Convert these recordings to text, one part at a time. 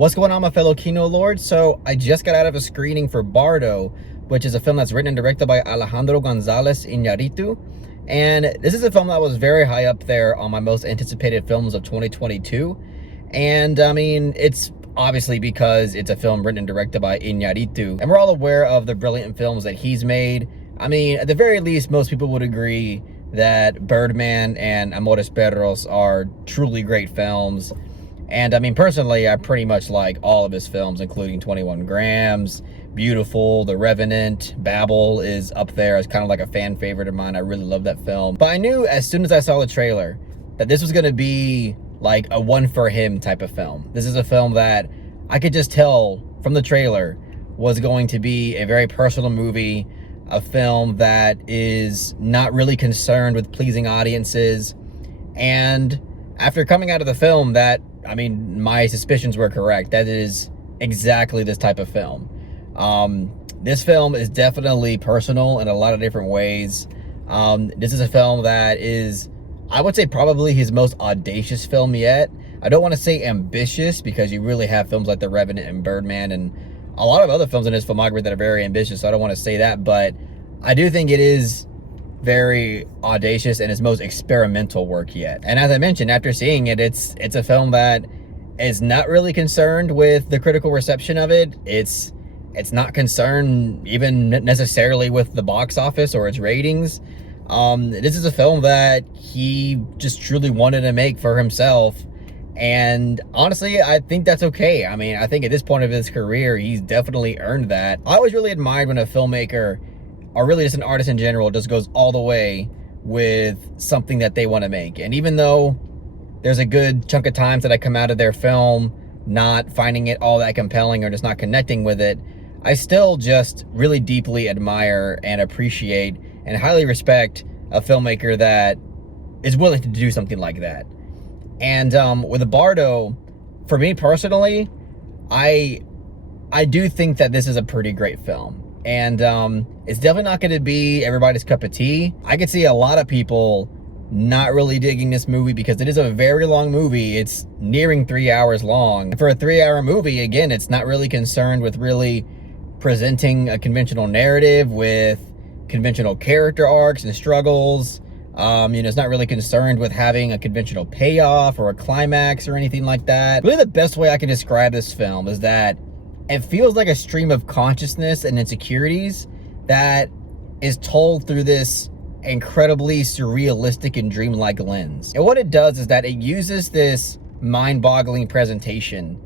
What's going on, my fellow Kino Lords? So I just got out of a screening for Bardo, which is a film that's written and directed by Alejandro Gonzalez Inarritu. And this is a film that was very high up there on my most anticipated films of 2022. And I mean, it's obviously because it's a film written and directed by Inarritu. And we're all aware of the brilliant films that he's made. I mean, at the very least, most people would agree that Birdman and Amores Perros are truly great films. And I mean, personally, I pretty much like all of his films, including 21 Grams, Beautiful, The Revenant. Babel is up there as kind of like a fan favorite of mine. I really love that film. But I knew as soon as I saw the trailer that this was going to be like a one for him type of film. This is a film that I could just tell from the trailer was going to be a very personal movie, a film that is not really concerned with pleasing audiences. And after coming out of the film, I mean, my suspicions were correct. That is exactly this type of film. This film is definitely personal in a lot of different ways. This is a film that is, I would say, probably his most audacious film yet. I don't want to say ambitious, because you really have films like The Revenant and Birdman and a lot of other films in his filmography that are very ambitious, so I don't want to say that, but I do think it is very audacious and his most experimental work yet. And as I mentioned, after seeing it, it's a film that is not really concerned with the critical reception of it. It's not concerned even necessarily with the box office or its ratings. This is a film that he just truly wanted to make for himself. And honestly, I think that's okay. I mean, I think at this point of his career, he's definitely earned that. I always really admired when a filmmaker, or really just an artist in general, just goes all the way with something that they want to make. And even though there's a good chunk of times that I come out of their film not finding it all that compelling or just not connecting with it, I still just really deeply admire and appreciate and highly respect a filmmaker that is willing to do something like that. And with the Bardo, for me personally, I do think that this is a pretty great film. And it's definitely not going to be everybody's cup of tea. I could see a lot of people not really digging this movie because it is a very long movie. It's nearing 3 hours long. For a 3-hour movie, again, it's not really concerned with really presenting a conventional narrative with conventional character arcs and struggles. It's not really concerned with having a conventional payoff or a climax or anything like that. Really, the best way I can describe this film is that it feels like a stream of consciousness and insecurities that is told through this incredibly surrealistic and dreamlike lens. And what it does is that it uses this mind-boggling presentation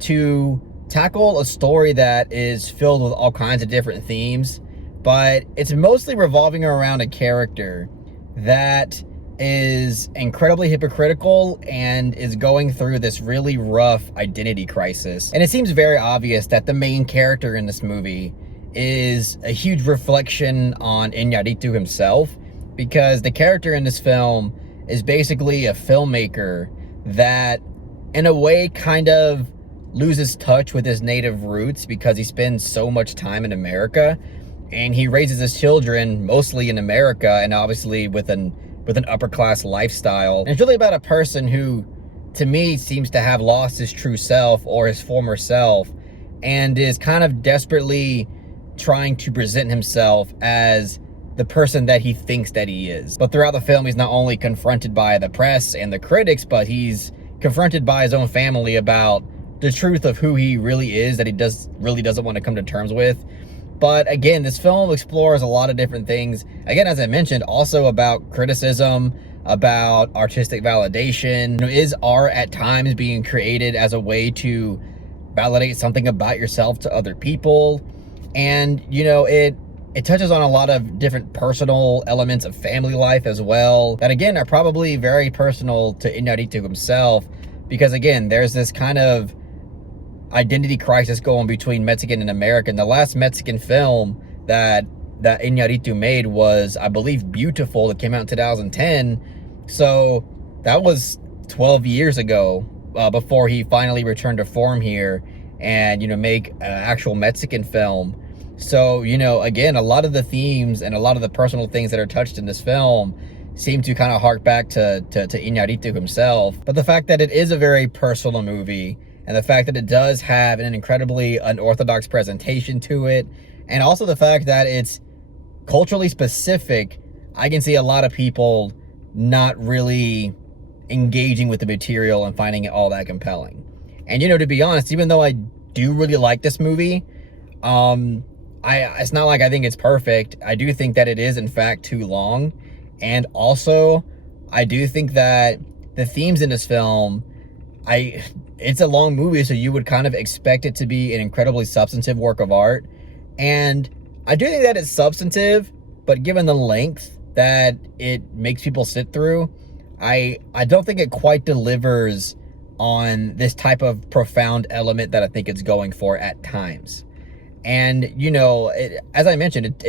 to tackle a story that is filled with all kinds of different themes, but it's mostly revolving around a character that is incredibly hypocritical and is going through this really rough identity crisis. And it seems very obvious that the main character in this movie is a huge reflection on Inarritu himself, because the character in this film is basically a filmmaker that in a way kind of loses touch with his native roots because he spends so much time in America, and he raises his children mostly in America and obviously with an upper class lifestyle. And it's really about a person who, to me, seems to have lost his true self or his former self and is kind of desperately trying to present himself as the person that he thinks that he is. But throughout the film, he's not only confronted by the press and the critics, but he's confronted by his own family about the truth of who he really is, that he really doesn't want to come to terms with. But again, this film explores a lot of different things. Again, as I mentioned, also about criticism, about artistic validation. Is art at times being created as a way to validate something about yourself to other people? And, it touches on a lot of different personal elements of family life as well, that again are probably very personal to Inarritu himself, because again, there's this kind of identity crisis going between Mexican and American. The last Mexican film that Inarritu made was, I believe, Beautiful, that came out in 2010. So that was 12 years ago, before he finally returned to form here and, make an actual Mexican film. So, again, a lot of the themes and a lot of the personal things that are touched in this film seem to kind of hark back to Inarritu himself. But the fact that it is a very personal movie, and the fact that it does have an incredibly unorthodox presentation to it, and also the fact that it's culturally specific, I can see a lot of people not really engaging with the material and finding it all that compelling. And, you know, to be honest, even though I do really like this movie, it's not like I think it's perfect. I do think that it is, in fact, too long. And also, I do think that the themes in this film, it's a long movie, so you would kind of expect it to be an incredibly substantive work of art. And I do think that it's substantive, but given the length that it makes people sit through, I don't think it quite delivers on this type of profound element that I think it's going for at times. And, you know, as I mentioned,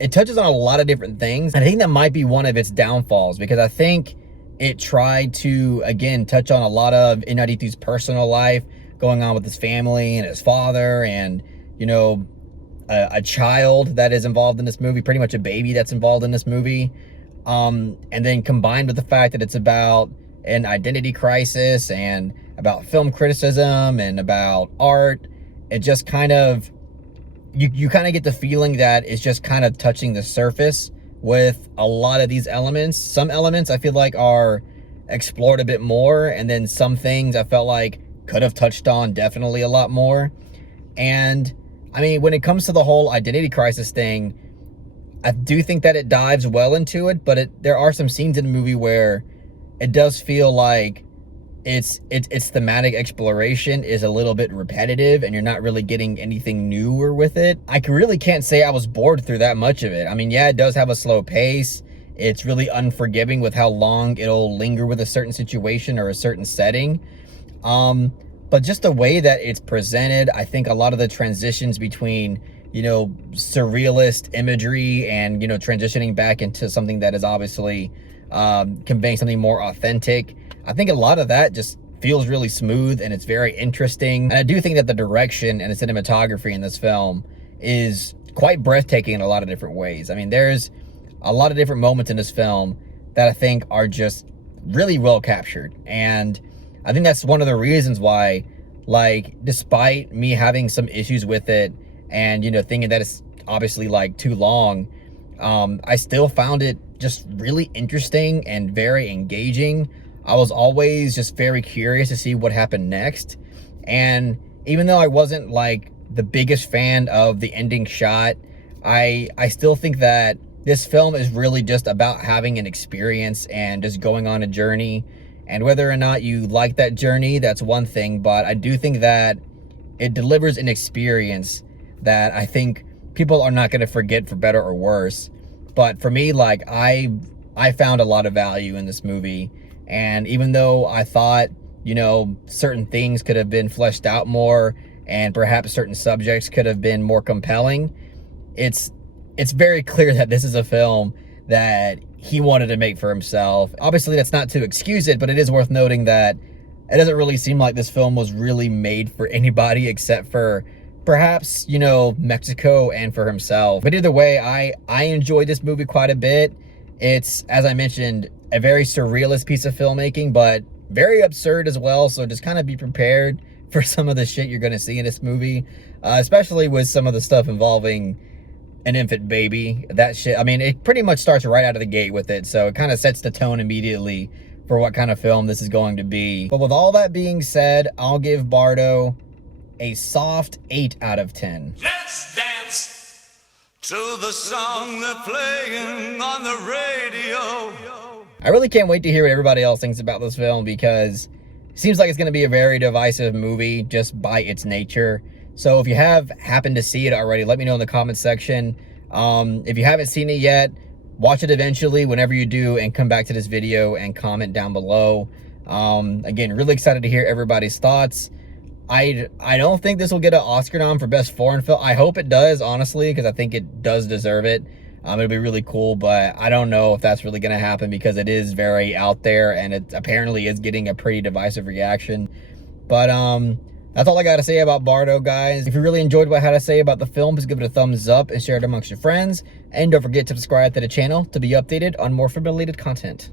it touches on a lot of different things. And I think that might be one of its downfalls, because I think it tried to, again, touch on a lot of Inarritu's personal life going on with his family and his father, and, you know, a child that is involved in this movie, pretty much a baby that's involved in this movie. And then combined with the fact that it's about an identity crisis and about film criticism and about art, it just kind of, you kind of get the feeling that it's just kind of touching the surface with a lot of these elements. Some elements I feel like are explored a bit more, and then some things I felt like could have touched on definitely a lot more. And I mean, when it comes to the whole identity crisis thing, I do think that it dives well into it, but there are some scenes in the movie where it does feel like its thematic exploration is a little bit repetitive, and you're not really getting anything newer with it. I really can't say I was bored through that much of it. I mean, yeah, it does have a slow pace. It's really unforgiving with how long it'll linger with a certain situation or a certain setting. But just the way that it's presented, I think a lot of the transitions between, you know, surrealist imagery and, you know, transitioning back into something that is obviously conveying something more authentic, I think a lot of that just feels really smooth, and it's very interesting. And I do think that the direction and the cinematography in this film is quite breathtaking in a lot of different ways. I mean, there's a lot of different moments in this film that I think are just really well captured. And I think that's one of the reasons why, like, despite me having some issues with it and, you know, thinking that it's obviously like too long, I still found it just really interesting and very engaging. I was always just very curious to see what happened next. And even though I wasn't like the biggest fan of the ending shot, I still think that this film is really just about having an experience and just going on a journey. And whether or not you like that journey, that's one thing, but I do think that it delivers an experience that I think people are not going to forget, for better or worse. But for me, like, I found a lot of value in this movie. And even though I thought, you know, certain things could have been fleshed out more, and perhaps certain subjects could have been more compelling, it's very clear that this is a film that he wanted to make for himself. Obviously, that's not to excuse it, but it is worth noting that it doesn't really seem like this film was really made for anybody except for perhaps, you know, Mexico and for himself. But either way, I enjoyed this movie quite a bit. It's, as I mentioned, a very surrealist piece of filmmaking, but very absurd as well. So just kind of be prepared for some of the shit you're going to see in this movie, especially with some of the stuff involving an infant baby. That shit, I mean, it pretty much starts right out of the gate with it. So it kind of sets the tone immediately for what kind of film this is going to be. But with all that being said, I'll give Bardo a soft 8 out of 10. Let's dance to the song they're playing on the radio. I really can't wait to hear what everybody else thinks about this film, because it seems like it's going to be a very divisive movie just by its nature. So if you have happened to see it already, let me know in the comment section. If you haven't seen it yet, watch it eventually whenever you do, and come back to this video and comment down below. Again, really excited to hear everybody's thoughts. I don't think this will get an Oscar nom for Best Foreign Film. I hope it does, honestly, because I think it does deserve it. It'll be really cool, but I don't know if that's really going to happen, because it is very out there, and it apparently is getting a pretty divisive reaction. But that's all I got to say about Bardo, guys. If you really enjoyed what I had to say about the film, please give it a thumbs up and share it amongst your friends. And don't forget to subscribe to the channel to be updated on more film-related content.